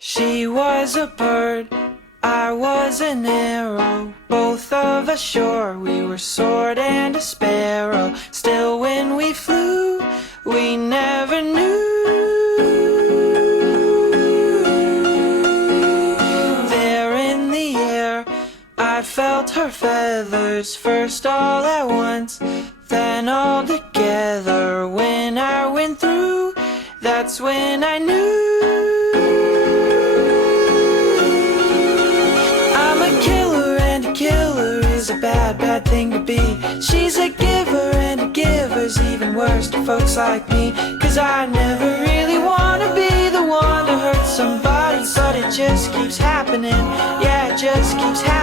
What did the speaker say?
She was a bird, I was an arrow. Both of us sure we were sword and a sparrow. Still when we flew, we never knew. There in the air, I felt her feathers, first all at once, then all together. When I went through, that's when I knew. I'm a killer, and a killer is a bad, bad thing to be. She's a giver, and a giver's even worse to folks like me. 'Cause I never really wanna be the one to hurt somebody, but it just keeps happening. Yeah, it just keeps happening.